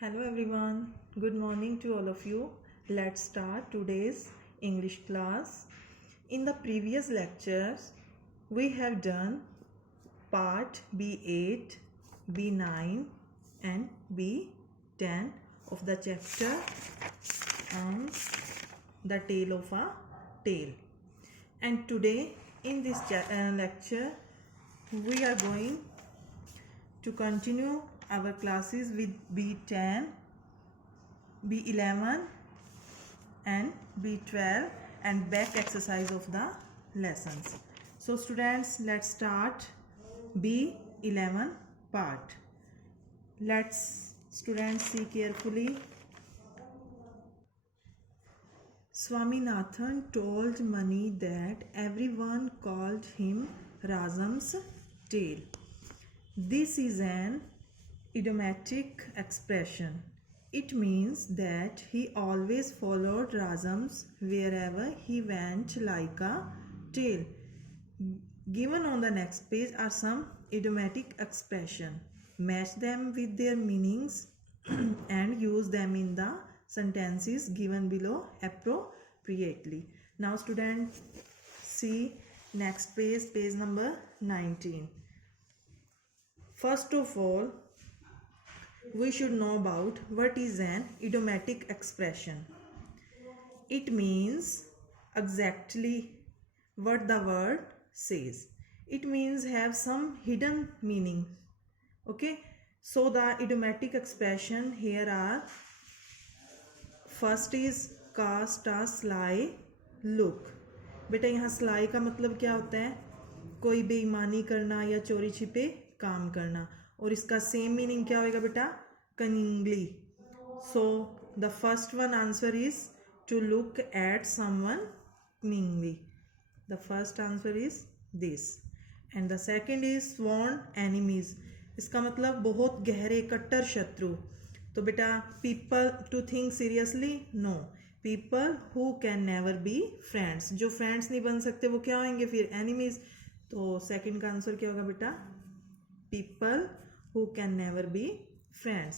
Hello everyone, good morning to all of you. Let's start today's English class. In the previous lectures, we have done part B8, B9 and B10 of the chapter The Tale of a Tale. And today in this lecture, we are going to continue our classes with B10, B11 and B12 and back exercise of the lessons. So students, let's start B11 part. Let's students see carefully. Swaminathan told Mani that everyone called him Razam's tail. This is an idiomatic expression. It means that he always followed Razams wherever he went like a tail. Given on the next page are some idiomatic expressions. Match them with their meanings and use them in the sentences given below appropriately. Now students, see next page, page number 19. First of all, we should know about what is an idiomatic expression. It means exactly what the word says. It means have some hidden meaning. Okay, so the idiomatic expression here are: first is cast a sly look. बेटा यहाँ sly का मतलब क्या होता है? कोई बेईमानी करना या चोरी छिपे काम करना. और इसका सेम मीनिंग क्या होगा बेटा? cunningly. So the first one answer is to look at someone cunningly. The first answer is this. And the second is sworn enemies. इसका मतलब बहुत गहरे कट्टर शत्रु. तो बेटा people to think seriously? No. People who can never be friends. जो friends नहीं बन सकते वो क्या होंगे फिर? enemies. तो second का आंसर क्या होगा बेटा? people who can never be friends.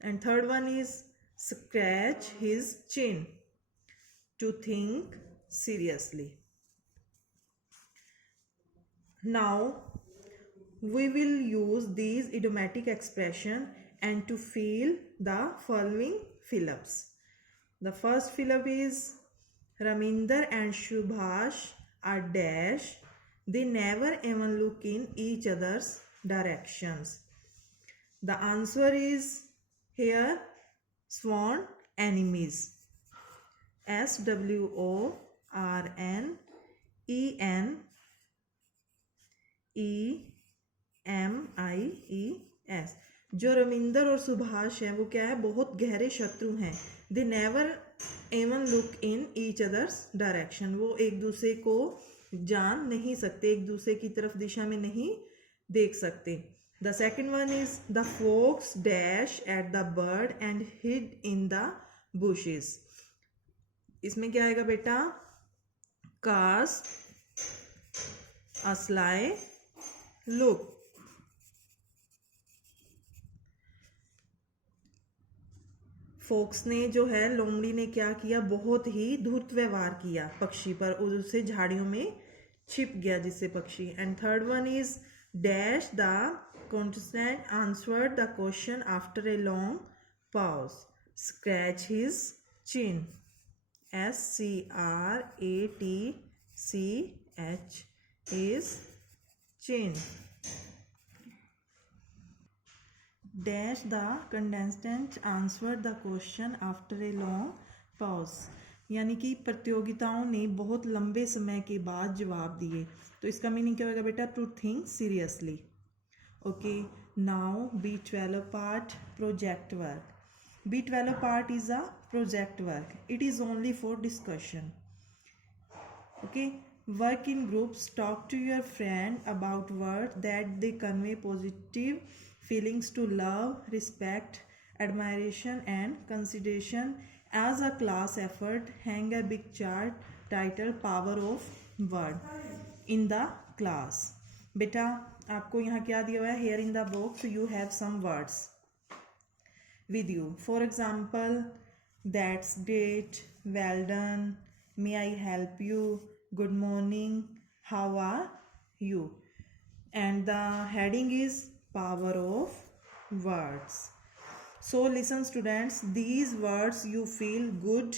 And third one is scratch his chin. To think seriously. Now we will use these idiomatic expression and to fill the following fill-ups. The first fill-up is Raminder and Subhash are dash. They never even look in each other's directions. The answer is here sworn enemies. SWORNEMIES. जो रविंदर और सुभाष हैं वो क्या है? बहुत गहरे शत्रु हैं. They never even look in each other's direction. वो एक दूसरे को जान नहीं सकते, एक दूसरे की तरफ दिशा में नहीं देख सकते. The second one is the fox dash at the bird and hid in the bushes. इसमें क्या आएगा बेटा? Cast a sly look. Fox ने जो है लोमड़ी ने क्या किया? बहुत ही धूर्त व्यवहार किया पक्षी पर और उसे झाड़ियों में छिप गया जिससे पक्षी. And third one is dash the contestant answered the question after a long pause. Scratch his chin. SCRATCH is chin. Dash the contestant answered the question after a long pause. यानी कि प्रतियोगिताओं ने बहुत लंबे समय के बाद जवाब दिए. तो इसका मीनिंग क्या होगा बेटा? To think seriously. Okay, now B12 part, project work. B12 part is a project work. It is only for discussion. Okay, work in groups. Talk to your friend about words that they convey positive feelings to love, respect, admiration and consideration. As a class effort, hang a big chart titled Power of Word in the class. बेटा आपको यहाँ क्या दिया हुआ है? Here in the box you have some words. with you. For example, that's great, well done, may I help you, good morning, how are you? And the heading is power of words. So listen students, these words you feel good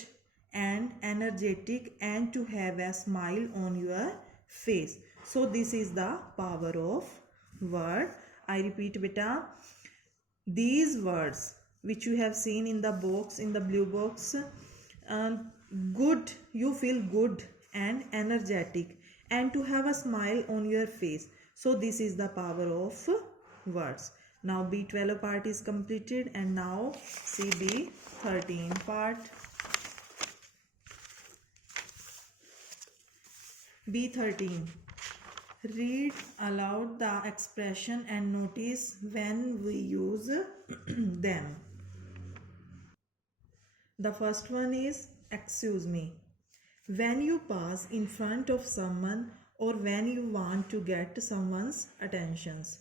and energetic and to have a smile on your face. So this is the power of word. I repeat beta, these words which you have seen in the box, in the blue box, good, you feel good and energetic and to have a smile on your face. So this is the power of words. Now B12 part is completed and now see B13 part. B13. Read aloud the expression and notice when we use them. The first one is excuse me. When you pass in front of someone or when you want to get someone's attentions.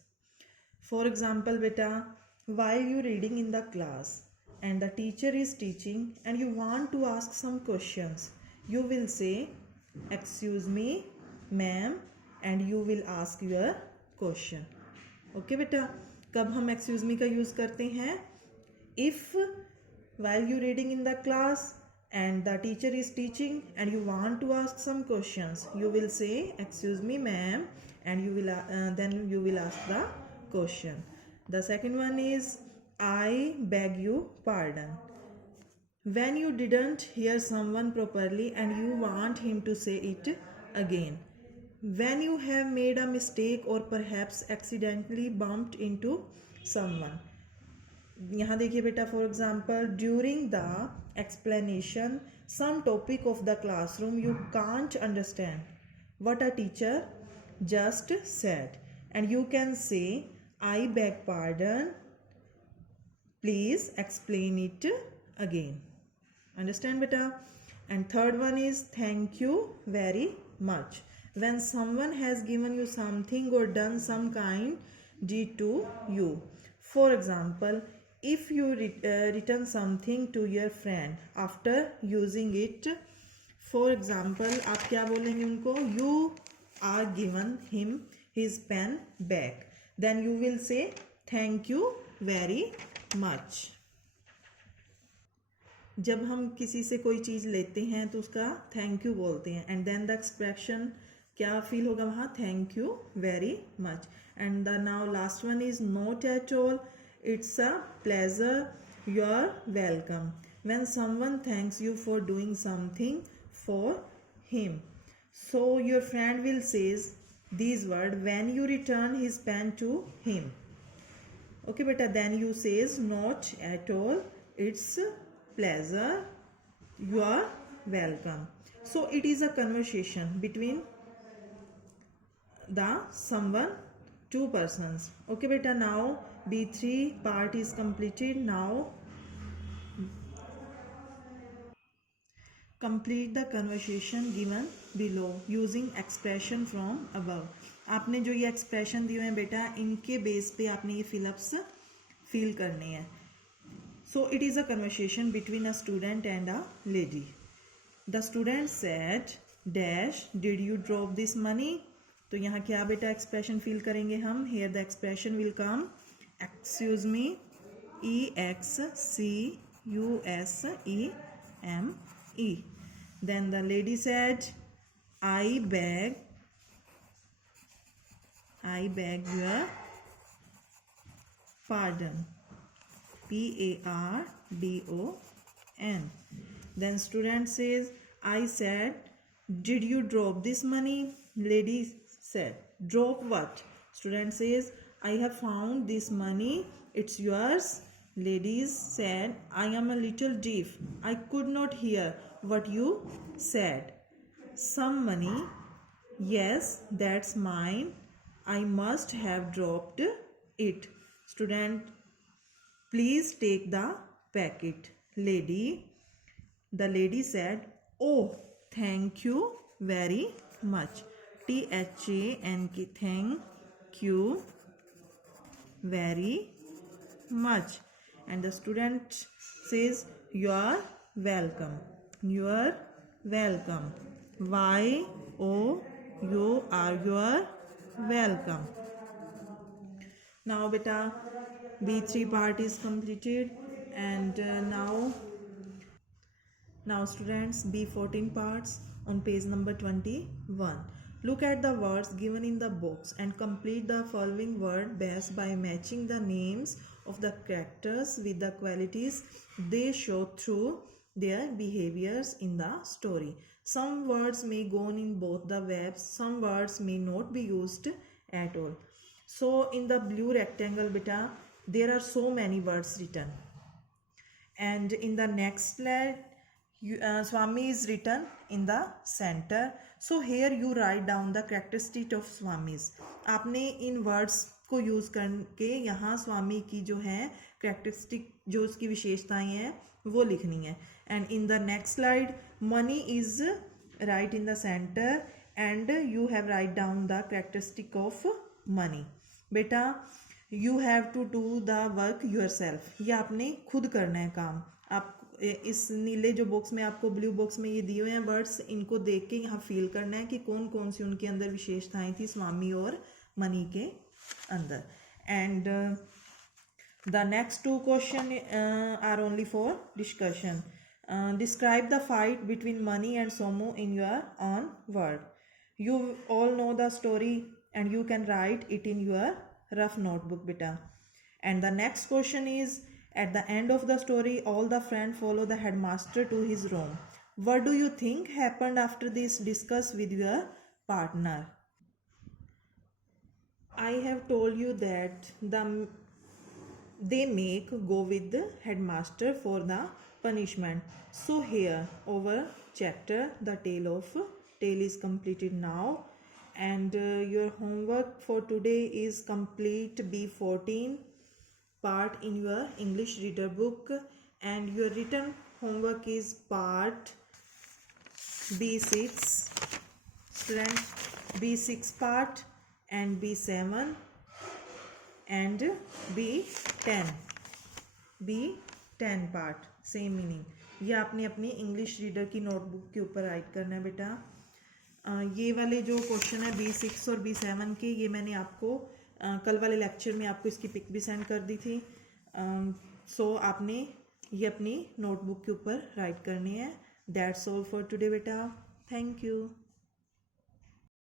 For example, beta, while you reading in the class and the teacher is teaching and you want to ask some questions, you will say, excuse me, ma'am, and you will ask your question. Okay beta, कब हम excuse me का use करते हैं? If while you reading in the class and the teacher is teaching and you want to ask some questions, you will say excuse me ma'am, and you will then you will ask the question. The second one is I beg you pardon. When you didn't hear someone properly and you want him to say it again. When you have made a mistake or perhaps accidentally bumped into someone. यहाँ देखिए बेटा, for example during the explanation some topic of the classroom you can't understand what a teacher just said and you can say I beg pardon, please explain it again. Understand बेटा. And third one is thank you very much. when someone has given you something or done some kind deed to you. For example, if you return something to your friend after using it, for example, आप क्या बोलेंगे उनको? You are given him his pen back. Then you will say thank you very much. जब हम किसी से कोई चीज़ लेते हैं तो उसका थैंक यू बोलते हैं एंड देन द एक्सप्रेशन क्या फील होगा वहाँ? Thank you very much. And the now last one is not at all, it's a pleasure, you are welcome. When someone thanks you for doing something for him, so your friend will says these word when you return his pen to him. Okay beta, then you says not at all, it's pleasure, you are welcome. So it is a conversation between the someone, two persons. Okay beta, now B3 part is completed. Now complete the conversation given below using expression from above. आपने जो ये expression दिए हैं बेटा, इनके base पे आपने ये फिलअप्स फिल करने हैं. So it is a conversation between a student and a lady. The student said dash did you drop this money. तो यहाँ क्या बेटा एक्सप्रेशन फिल करेंगे हम? Here the expression will come excuse me, EXCUSEME. Then the lady said, I beg your pardon, PARDON. Then student says, I said, did you drop this money? Lady said, drop what? Student says, I have found this money, it's yours. Ladies said, I am a little deaf, I could not hear what you said. Some money? Yes, that's mine, I must have dropped it. Student, please take the packet. The lady said, oh, thank you very much. THANK, thank you very much. and the student says you are welcome. You are welcome. Y-O-U-R. You are welcome. Now beta B3 part is completed, and now students, B14 parts on page number 21. Look at the words given in the box and complete the following word best by matching the names of the characters with the qualities they show through their behaviors in the story. Some words may go in both the verbs, some words may not be used at all. So in the blue rectangle beta, there are so many words written, and in the next slide Swami is written in the center. So here you write down the characteristic of Swamis. आपने इन words को use करके यहाँ स्वामी की जो है characteristic, जो उसकी विशेषताएं हैं वो लिखनी है. And in the next slide money is right in the center and you have write down the characteristic of money. बेटा you have to do the work yourself. ये आपने खुद करना है काम. आप इस नीले जो बॉक्स में आपको ब्लू बॉक्स में ये दिए हुए हैं वर्ड्स, इनको देख के यहाँ फील करना है कि कौन कौन सी उनके अंदर विशेषताएं थी स्वामी और मनी के अंदर. And the next two question are only for discussion. Describe the fight between Mani and Somo in your own word. You all know the story and you can write it in your rough notebook beta. And the next question is, at the end of the story all the friends follow the headmaster to his room. What do you think happened after this? Discuss with your partner. I have told you that they make go with the headmaster for the punishment. So here over chapter the tale is completed now. And your homework for today is complete B14 part in your English reader book, and your written homework is part B6 student, B6 part and B7 and B10 part same meaning. ये आपने अपनी English reader की notebook के ऊपर right करना है बेटा. ये वाले जो क्वेश्चन है B6 और B7 के, ये मैंने आपको कल वाले लेक्चर में आपको इसकी पिक भी सेंड कर दी थी. सो आपने ये अपनी नोटबुक के ऊपर राइट करनी है. दैट्स ऑल फॉर टुडे बेटा. Thank you.